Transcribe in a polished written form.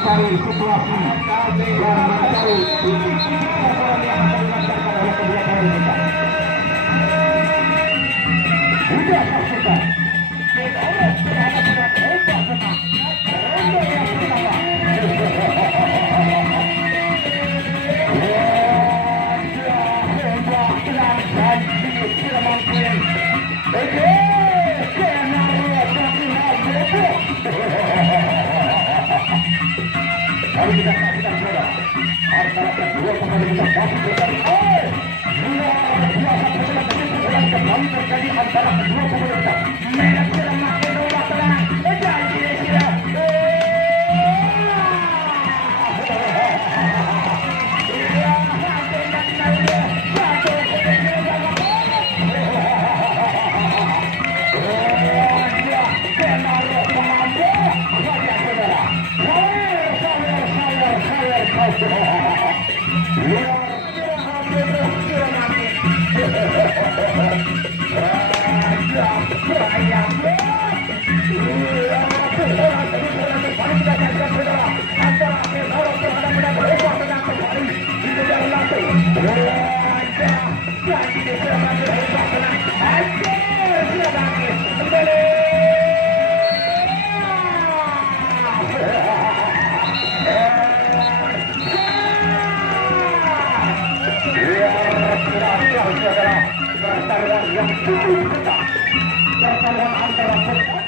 mencari situasi dan mencari titik persoalan yang akan dilancarkan oleh kedua pemain kita. Sudah saksikan. Mari kita saksikan saudara antara kedua pemain kita masih terjadi. Luar biasa persoalan kembali terjadi antara kedua pemain kita. Mereka sudah makin bola tenang. Dan dia sudah. Pertarungan yang cukup ketat, pertarungan antara sementara